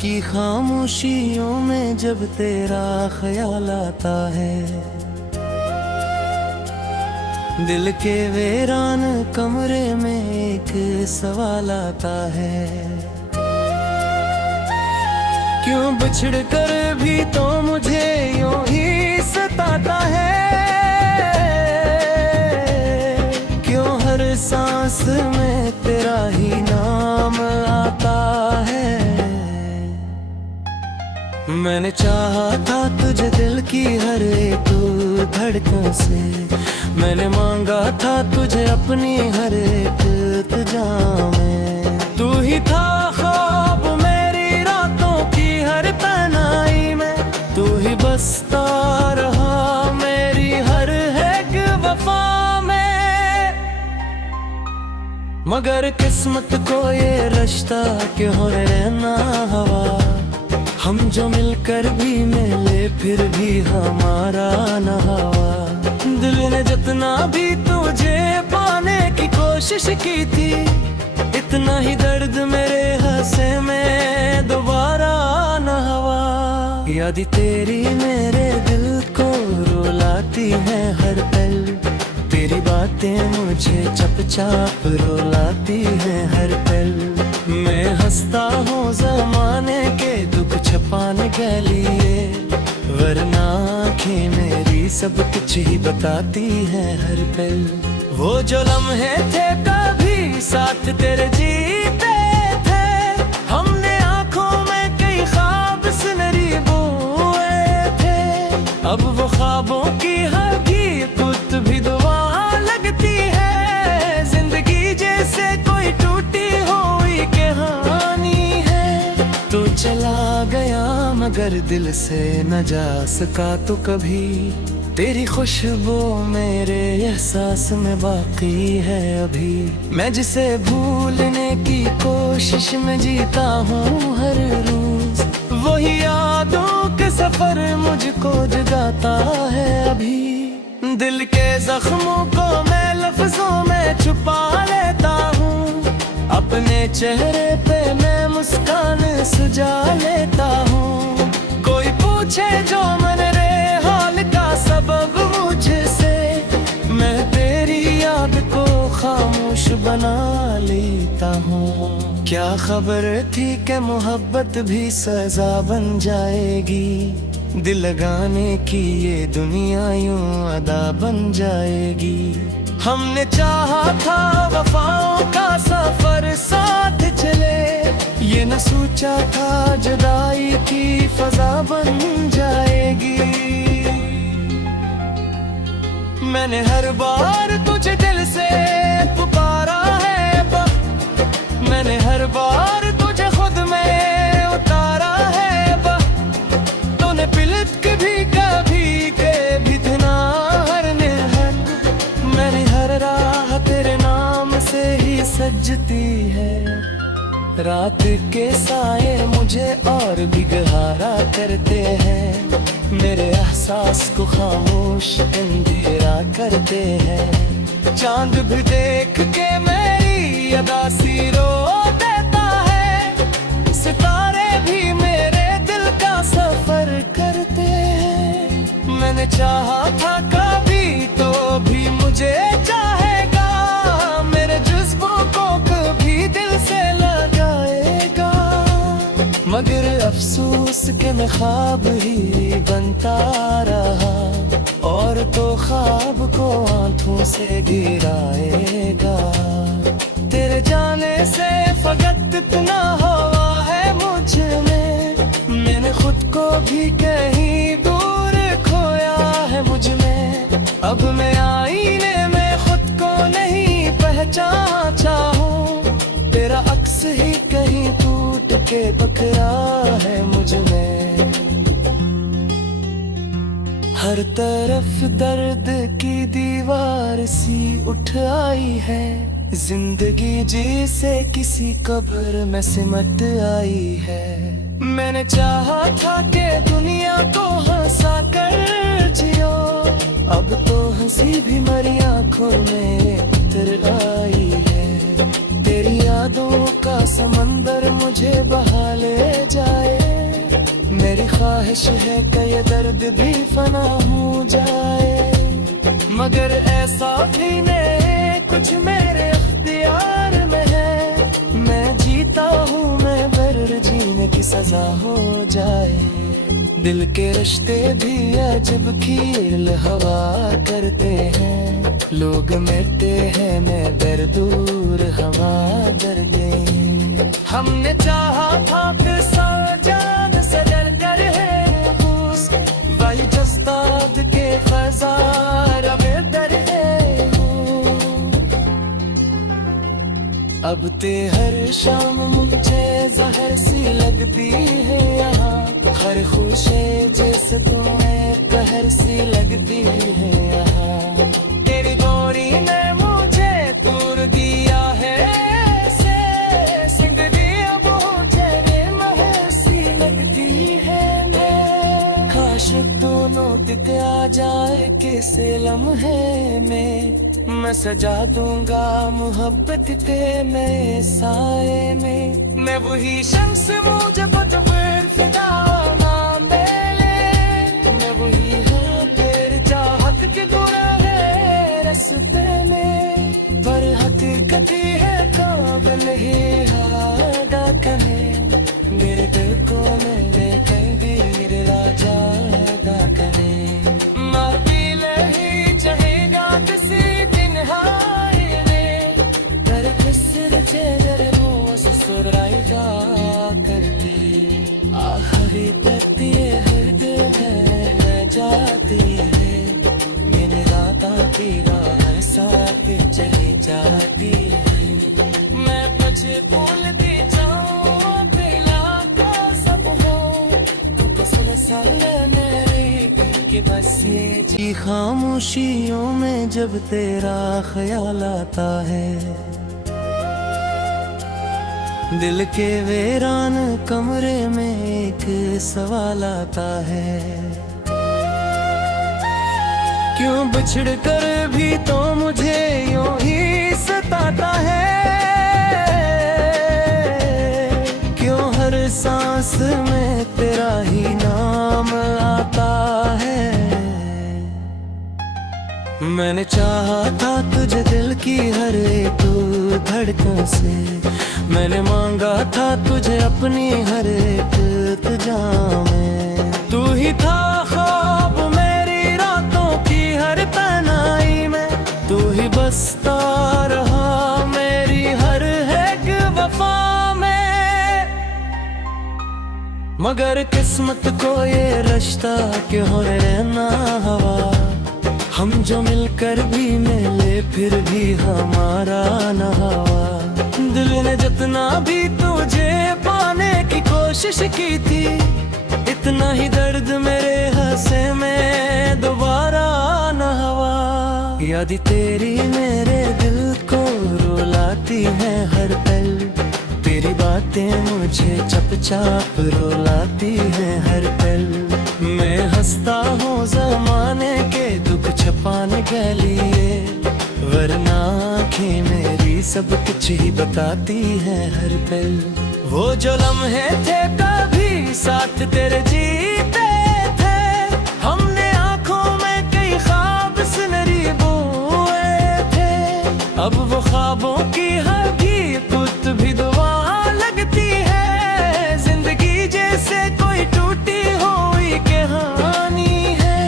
की खामोशियों में जब तेरा ख्याल आता है, दिल के वीरान कमरे में एक सवाल आता है, क्यों बिछड़ कर भी तो मुझे यूं ही सताता है, क्यों हर सांस में तेरा ही नाम आता है। मैंने चाहा था तुझे दिल की हर एक धड़कन से, मैंने मांगा था तुझे अपनी हर एक इल्तिजा में। तू ही था ख्वाब मेरी रातों की हर तन्हाई में, तू ही बसता रहा मेरी हर एक वफा में। मगर किस्मत को ये रिश्ता क्यों हो रहना हवा, हम जो मिलकर भी मिले फिर भी हमारा न हवा। दिल ने जितना भी तुझे पाने की कोशिश की थी, इतना ही दर्द मेरे हंसे में दोबारा न हवा। याद तेरी मेरे दिल को रुलाती है हर पल, तेरी बातें मुझे चुपचाप रुलाती हैं हर पल। मैं हंसता हूँ ज़माने के दुख छुपाने के लिए, वरना आँखें मेरी सब कुछ ही बताती हैं हर पल। वो जो लम्हे थे कभी साथ तेरे जीते थे, हमने आँखों में कई ख्वाब सुनहरी बोए थे। अब वो ख्वाबों की हकीकत भी दुआ लगती है, जिंदगी जैसे कोई टूटी हुई कहानी है। तू चला गया मगर दिल से न जा सका तो कभी, तेरी खुशबू मेरे एहसास में बाकी है अभी। मैं जिसे भूलने की कोशिश में जीता हूँ हर रोज, वही यादों के सफर मुझको जगाता है अभी। दिल के जख्मों को मैं लफ्जों में छुपा लेता हूँ, अपने चेहरे पे मैं मुस्कान सजा लेता हूँ। कोई पूछे जो मन रे हाल का सबब मुझसे, मैं तेरी याद को खामोश बना लेता हूँ। क्या खबर थी कि मोहब्बत भी सजा बन जाएगी, दिल लगाने की ये दुनिया यूं अदा बन जाएगी। हमने चाहा था वफाओं का सफर साथ चले, ये न सोचा था जुदाई की फजा बन जाएगी। मैंने हर बार तुझे दिल से पुकारा है, मैंने हर बार तुझे खुद में उतारा है। तूने पिलक भी कभी के भी धना हर निहर, मैंने हर राह तेरे नाम से ही सजती है। रात के साए मुझे और भी गहरा करते हैं, मेरे एहसास को खामोश अंधेरा करते हैं। चांद भी देख के मेरी अदासी रो देता है, सितारे भी मेरे दिल का सफर करते हैं। मैंने चाहा था कभी तो भी मुझे चाहेगा, मेरे जज्बों को कभी दिल से लगाएगा। मगर अफसोस के मैं ख्वाब ही बनता रहा, और तो ख्वाब को आंखों से गिराएगा। तेरे जाने से फकत इतना हवा है मुझ में, मैंने खुद को भी कहीं दूर खोया है मुझ में। अब मैं आईने में खुद को नहीं पहचानता हूँ, तेरा अक्स ही कहीं टूट के बकरा है मुझ में। हर तरफ दर्द की दीवार सी उठ आई है, जिंदगी जैसे किसी कब्र में सिमट आई है। मैंने चाहा था कि दुनिया को हंसा कर जियो, अब तो हंसी भी मरी आंखों में उतर आई है। तेरी यादों का समंदर मुझे बहा ले जा ख्वाहिश है कि ये दर्द भी फना हो जाए, मगर ऐसा भी नहीं कुछ मेरे अख्तियार में है। मैं जीता हूँ मैं मर जीने की सजा हो जाए। दिल के रिश्ते भी अजब खेल हवा करते हैं, लोग मिटते हैं मैं दर दूर हवा दर गई। हमने चाहा था कि जान से डर कर है घूस, वही जज्बात के फजार अब दर है। अब ते हर शाम मुझे जहर सी लगती है यहाँ, हर खुशी जैसे तुम्हें कहर सी लगती है यहाँ। तेरी डोरी ने मुझे तोड़ दिया है ऐसे, सिंगड़ी अब मुझे महर सी लगती है मैं। काश दोनों दिख आ जाए किसी लम्हे में, मैं सजा दूंगा मोहब्बत के नए साए में। मैं वही शख्स मुझे बचपन फिदा ना मिले, मैं वही हूँ तेरी चाहत के गुनाहे रस्ते में, पर हकीकत है काबिल ही हादा कहे। मेरे दिल को मेरे तकदीर राजा अदा करे। आखिरी तक ये हृदय में जाती है, मैंने राता की राह साथ चली जाती है। मैं तुझे भूलती जाऊँ दिला का सब हो, तू कसर मेरी के बस जी। खामोशियों में जब तेरा ख्याल आता है, दिल के वीरान कमरे में एक सवाल आता है। क्यों बिछड़ कर भी तो मुझे यूं ही सताता है, क्यों हर सांस में तेरा ही नाम आता है। मैंने चाहा था तुझे दिल की हर एक धड़कन से, मैंने मांगा था तुझे अपनी हर एक तुझा में। तू ही था ख्वाब मेरी रातों की हर तन्हाई में, तू ही बसता रहा मेरी हर एक वफा में। मगर किस्मत को ये रिश्ता क्यों रहना हवा, हम जो मिलकर भी मिले फिर भी हमारा न हवा। दिल ने जितना भी तुझे पाने की कोशिश की थी, इतना ही दर्द मेरे हंसे में दोबारा न हवा। याद तेरी मेरे दिल को रुलाती है हर पल, तेरी बातें मुझे चुपचाप रुलाती है हर पल। मैं हंसता हूँ ज़माने के दुख छुपाने के लिए, वरना आँखें मेरी सब कुछ ही बताती है हर पल। वो जो लम्हे थे कभी साथ तेरे जीते थे, हमने आँखों में कई ख्वाब सुनहरी बोए थे। अब वो ख्वाबों की हकीकत भी दुआ लगती है, जिंदगी जैसे कोई टूटी हुई कहानी है।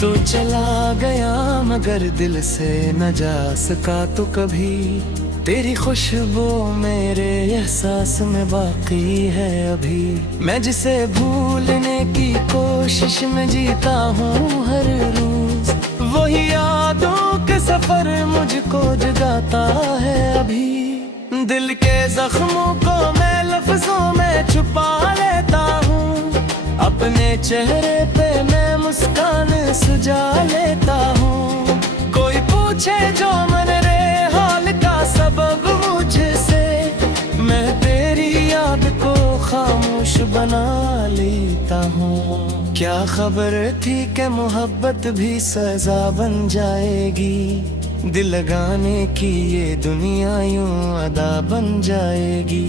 तू चला गया मगर दिल से न जा सका तो कभी, तेरी खुशबू मेरे एहसास में बाकी है अभी। मैं जिसे भूलने की कोशिश में जीता हूँ हर रोज, वही यादों के सफर मुझको जगाता है अभी। दिल के जख्मों को मैं लफ्जों में छुपा लेता हूँ, अपने चेहरे पे मैं मुस्कान सजा लेता हूँ। कोई पूछे जो मन रे हाल का सबब मुझसे, मैं तेरी याद को खामोश बना लेता हूँ। क्या खबर थी कि मोहब्बत भी सजा बन जाएगी, दिल लगाने की ये दुनिया यूं अदा बन जाएगी।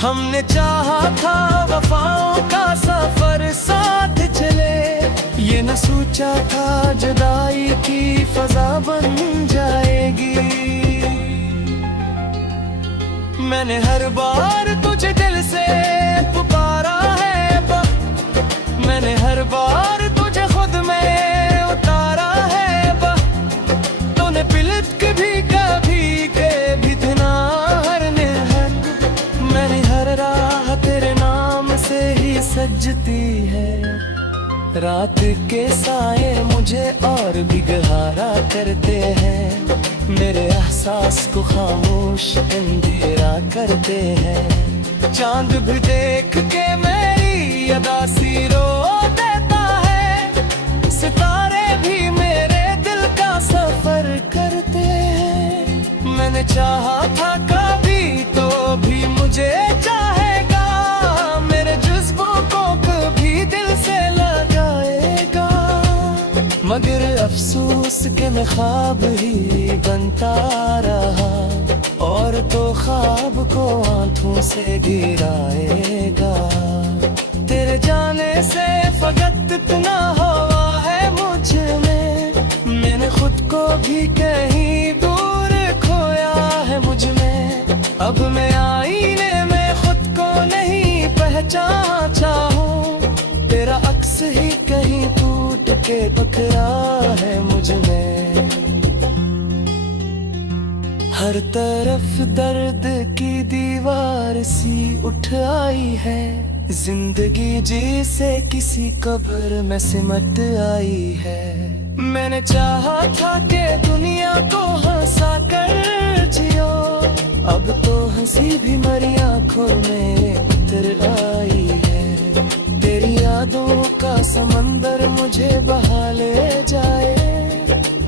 हमने चाहा था वफाओं का सफर साथ सोचा था जुदाई की फजा बन जाएगी। मैंने हर बार तुझे दिल से पुकारा है, मैंने हर बार तुझे खुद में उतारा है। तूने पिलट के भी कभी के भी तना हरने हर, मैंने हर राह तेरे नाम से ही सजती है। रात के साए मुझे और भी गहरा करते हैं, मेरे एहसास को खामोश अंधेरा करते हैं। चांद भी देख के मेरी अदासी रो देता है, सितारे भी मेरे दिल का सफर करते हैं। मैंने चाहा था कभी तो भी मुझे चाहेगा, मेरे जज्बों को कभी दिल से लगाएगा। मगर अफसोस के मैं ख्वाब ही बनता रहा, और तो ख्वाब को आंखों से गिराएगा। तेरे जाने से फकत इतना हुआ है मुझ में, मैंने खुद को भी कहीं दूर खोया है मुझ में। अब मैं आईने में खुद को नहीं पहचानता हूँ, तेरा अक्स ही कहीं टूट के पकड़ा है मुझ में। हर तरफ दर्द की दीवार सी उठ आई है, जिंदगी जैसे किसी कब्र में सिमट आई है। मैंने चाहा था कि दुनिया को हंसा कर जियो, अब तो हंसी भी मेरी आंखों में उतर आई है। तेरी यादों का समंदर मुझे बहा ले जाए,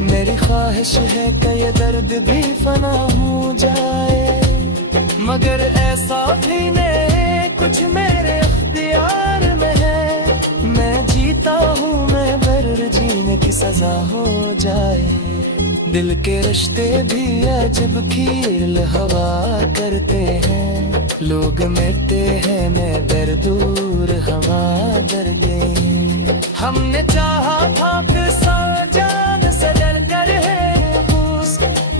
मेरी ख्वाहिश है कि ये दर्द भी फना हो जाए। मगर ऐसा भी नहीं कुछ मेरे इख्तियार में है, मैं जीता हूँ मैं बर जीने की सजा हो जाए। दिल के रिश्ते भी अजब खील हवा करते हैं, लोग मिटते हैं मैं दर दूर हवा दर्दे। हमने चाहा था कि साजान से डर कर है बूस,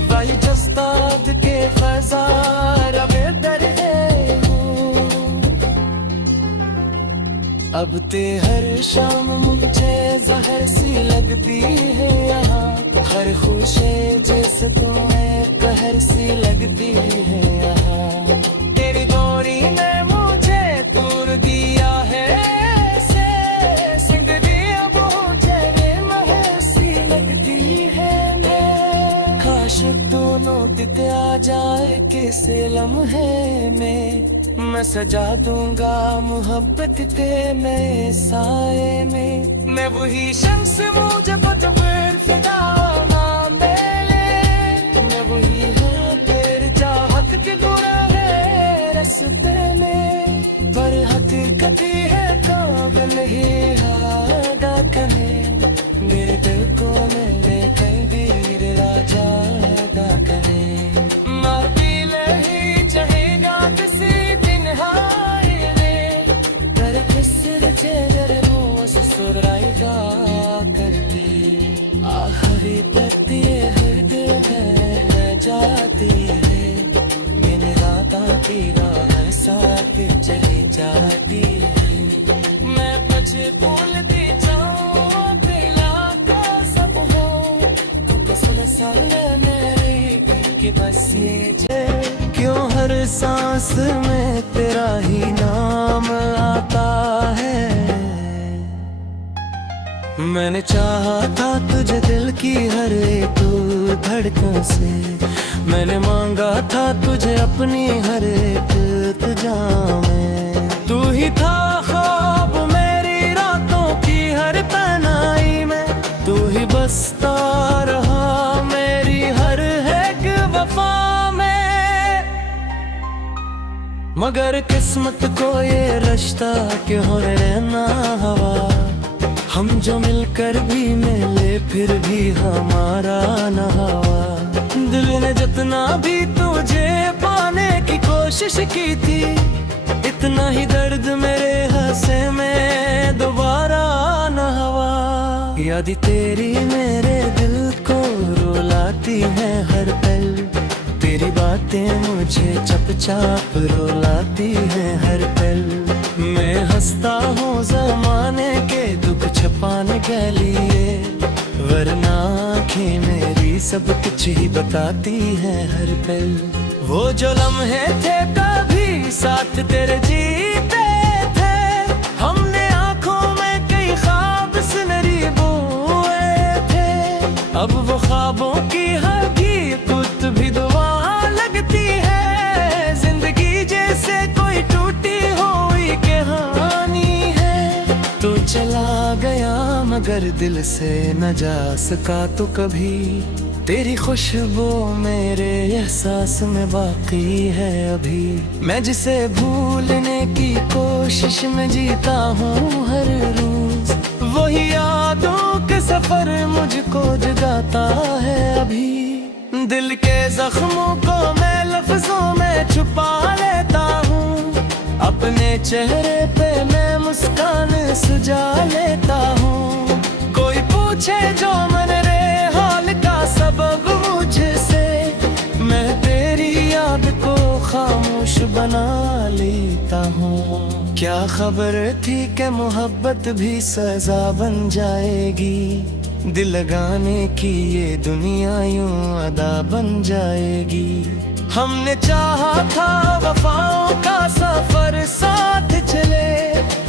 भाई जस्ताद के फजार बेहतर है। अब ते हर शाम मुझे जहर सी लगती है यहाँ, हर खुशी जैसे तुम्हें कहर सी लगती है यहाँ। तेरी डोरी ने मुझे तोड़ दिया है ऐसे, सिंदगी अब मुझे महर सी लगती है मैं। काश दोनों दिते आ जाए किसे लम्हे में, मैं सजा दूंगा मोहब्बत के नए साए में। मैं वही शख्स मुझे बदबूर फिदा नाम दे ले, मैं वही हूँ तेरी चाहत के गुनाहे रस्ते में। पर हकीकत है काबिल ही हादा कहे, मेरे दिल को मेरे तकदीर राजा अदा करे। माबिल ही चाहेगा किसी दिन हाय रे, कर किसर चेहरे सुराइगा करती। आखिरी तक ये हृदय में न जाती है, मैंने राता की राह साथ चली जाती है। मैं तुझे भूलती जाऊँ दिला का सब हो, तो कसम साले मेरी कि बस ये क्यों हर सांस में तेरा ही नाम आता है। मैंने चाहा था तुझे दिल की हर एक धड़कन से, मैंने मांगा था तुझे अपनी हर एक तुझा में। तू ही था ख्वाब मेरी रातों की हर तन्हाई में, तू ही बसता रहा मेरी हर एक वफा में। मगर किस्मत को ये रिश्ता क्यों रहना हवा, हम जो मिलकर भी मिले फिर भी हमारा न हवा। दिल ने जितना भी तुझे पाने की कोशिश की थी, इतना ही दर्द मेरे हंसे में दोबारा न हवा। याद तेरी मेरे दिल को रुलाती है हर पल, तेरी बातें मुझे चुपचाप रुलाती हैं हर पल। मैं हंसता हूँ ज़माने के दुख छुपाने के लिए, वरना आँखें मेरी सब कुछ ही बताती हैं हर पल। वो जो लम्हे थे कभी साथ तेरे जीते थे, हमने आँखों में कई ख्वाब सुनहरी बोए थे। अब वो ख्वाबों की हकीकत भी दुआ लगती है, जिंदगी जैसे कोई टूटी हुई कहानी है। तू चला गया मगर दिल से न जा सका तो कभी, तेरी खुशबू मेरे एहसास में बाकी है अभी। मैं जिसे भूलने की कोशिश में जीता हूँ हर रोज, वही यादों के सफर मुझको जगाता है अभी। दिल के जख्मों को मैं लफ्जों में छुपा लेता हूँ, अपने चेहरे पे मैं मुस्कान सुझा लेता हूँ। कोई पूछे जो मन रे हाल का सबब मुझसे, मैं तेरी याद को खामोश बना लेता हूँ। क्या खबर थी कि मोहब्बत भी सजा बन जाएगी, दिल लगाने की ये दुनिया यूं अदा बन जाएगी। हमने चाहा था वफाओं का सफर साथ चले,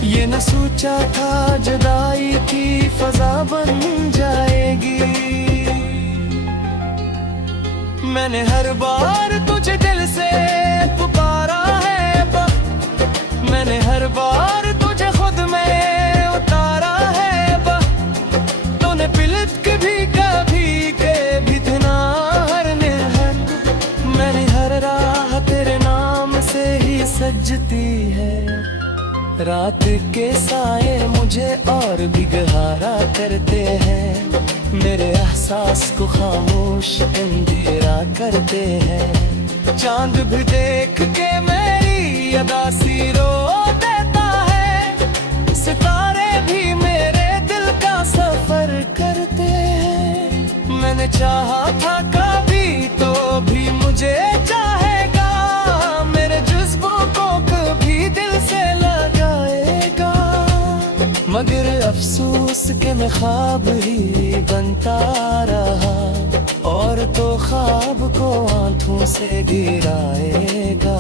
ये न सोचा था जुदाई की फजा बन जाएगी। मैंने हर बार तुझे दिल से पुकारा है, मैंने हर बार तुझे खुद में उतारा है। तूने पिलक भी कभी के भी तना हर निहर, मैंने हर राह तेरे नाम से ही सजती है। रात के साए मुझे और भी गहरा करते हैं, मेरे एहसास को खामोश अंधेरा करते हैं। चांद भी देख के मेरी अदासी रो देता है, सितारे भी मेरे दिल का सफर करते हैं। मैंने चाहा था कभी तो भी मुझे चाहेगा, मेरे जज्बों को कभी दिल से लगाएगा। मगर अफसोस के मैं ख्वाब ही बनता रहा, और तो ख्वाब को आंखों से गिराएगा।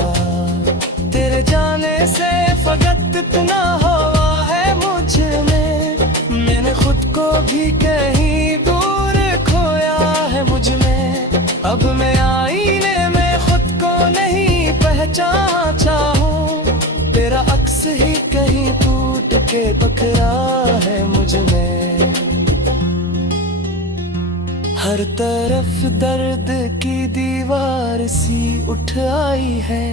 तेरे जाने से फकत इतना हुआ है मुझ में, मैंने खुद को भी कहीं दूर खोया है मुझ में। अब मैं आईने में खुद को नहीं पहचानता हूँ, तेरा अक्स ही कहीं टूट के बखरा है मुझ में। हर तरफ दर्द की दीवार सी उठ आई है,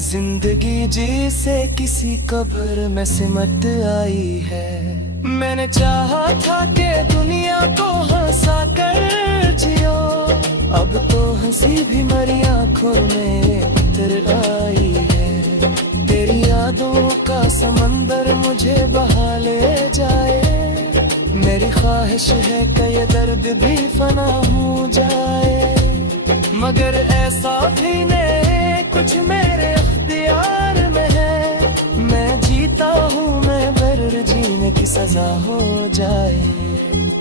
जिंदगी जैसे किसी कब्र में सिमट आई है। मैंने चाहा था कि दुनिया को हंसा कर जियो, अब तो हंसी भी मेरी आंखों में उतर आई है। तेरी यादों का समंदर मुझे बहा ले जाए, मेरी ख्वाहिश है कि ये दर्द भी फना हो जाए। मगर ऐसा भी नहीं कुछ मेरे इख्तियार में है, मैं जीता हूँ मैं मर जीने की सजा हो जाए।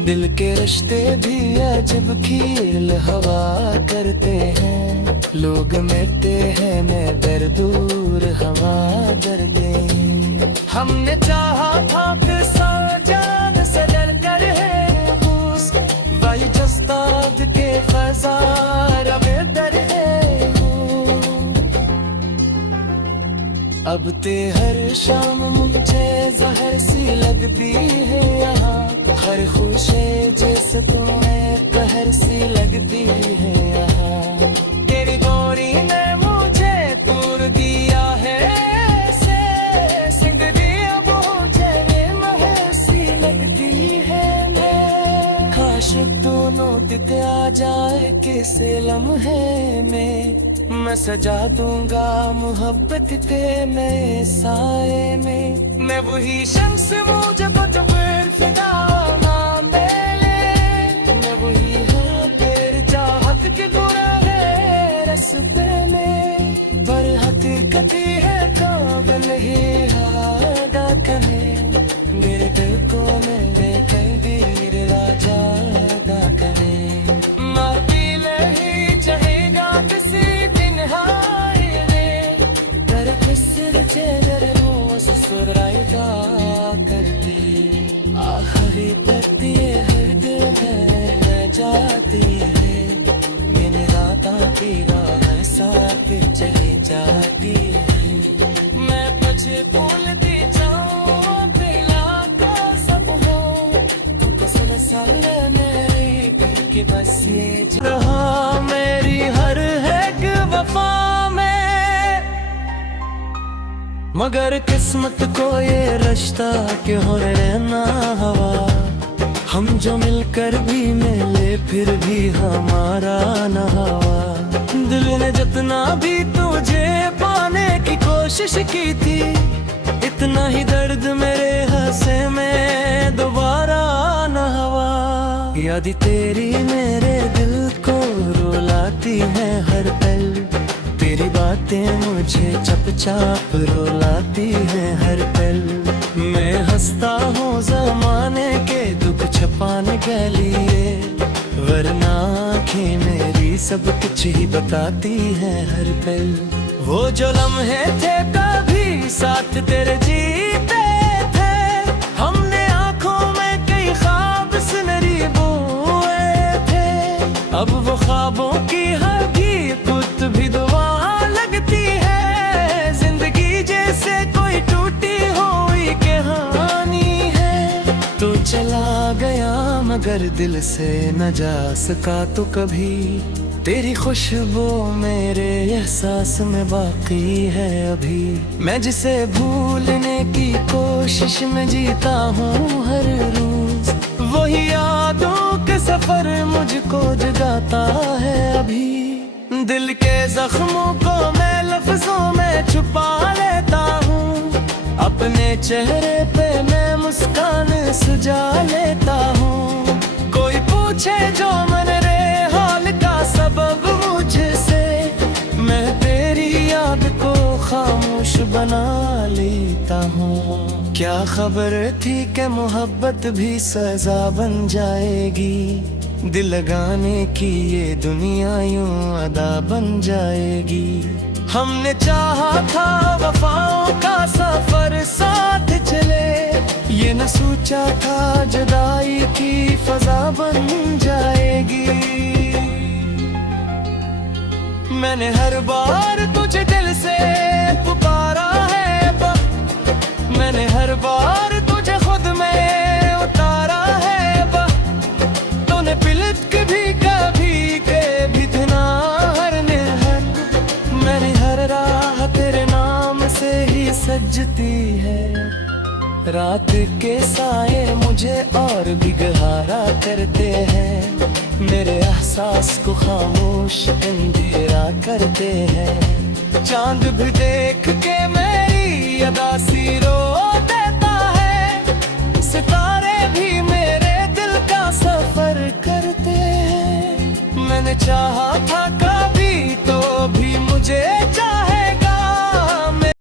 दिल के रिश्ते भी अजब खेल हवा करते हैं, लोग मिटते हैं मैं दर दूर हवा दर्दे। हमने चाहा था कि जान से डर कर है बूस, वही जज्बात के फज़ार में दर है। अब ते हर शाम मुझे जहर सी लगती है यहाँ, हर खुशी जैसे तुम्हें कहर सी लगती है यहाँ। तेरी डोरी ने मुझे तोड़ दिया है ऐसे, सिंगरी अब मुझे महर सी लगती है मैं। काश दोनों दिते आ जाए किसे लम्हे में, मैं सजा दूंगा मोहब्बत के नए साए में। मैं वही शख्स मुझे फिदा नाम दे कि बस ये रहा मेरी हर एक वफा में, मगर किस्मत को ये रिश्ता क्यों हो रहना हवा। हम जो मिलकर भी मिले फिर भी हमारा न हवा। दिल ने जितना भी तुझे पाने की कोशिश की थी, इतना ही दर्द मेरे हंसे में दोबारा न हवा। याद तेरी मेरे दिल को रुलाती है हर पल, तेरी बातें मुझे चुपचाप रुलाती है हर पल। मैं हंसता हूँ ज़माने के दुख छुपाने के लिए, वरना आँखें मेरी सब कुछ ही बताती है हर पल। वो जो लम्हे थे कभी साथ तेरे जीते थे, हमने आँखों में कई ख्वाब सुनहरी बोए थे। अब वो ख्वाबों की हकीकत भी दुआ लगती है, जिंदगी जैसे कोई टूटी हुई कहानी है। तो चला गया मगर दिल से न जा सका तो कभी, तेरी खुशबू मेरे एहसास में बाकी है अभी। मैं जिसे भूलने की कोशिश में जीता हूँ हर रोज, वही यादों के सफर मुझको जगाता है अभी। दिल के जख्मों को मैं लफ्जों में छुपा लेता हूँ, अपने चेहरे पे मैं मुस्कान सजा लेता हूँ। कोई पूछे जो मन रे हाल का सबब मुझसे, मैं तेरी याद को खामोश बना लेता हूँ। क्या खबर थी कि मोहब्बत भी सजा बन जाएगी, दिल लगाने की ये दुनिया यूं अदा बन जाएगी। हमने चाहा था वफाओं का सफर साथ चले, ये न सोचा था जुदाई की फजा बन जाएगी। मैंने हर बार तुझे दिल से पुकारा है, मैंने हर बार तुझे खुद में उतारा है। तूने पिलक भी कभी के भी तना हर निहर, मैंने हर राह तेरे नाम से ही सजती है। रात के साए मुझे और भी गहरा करते हैं, मेरे एहसास को खामोश अंधेरा करते हैं। चांद भी देख के मेरी अदासी रो देता है, सितारे भी मेरे दिल का सफर करते हैं। मैंने चाहा था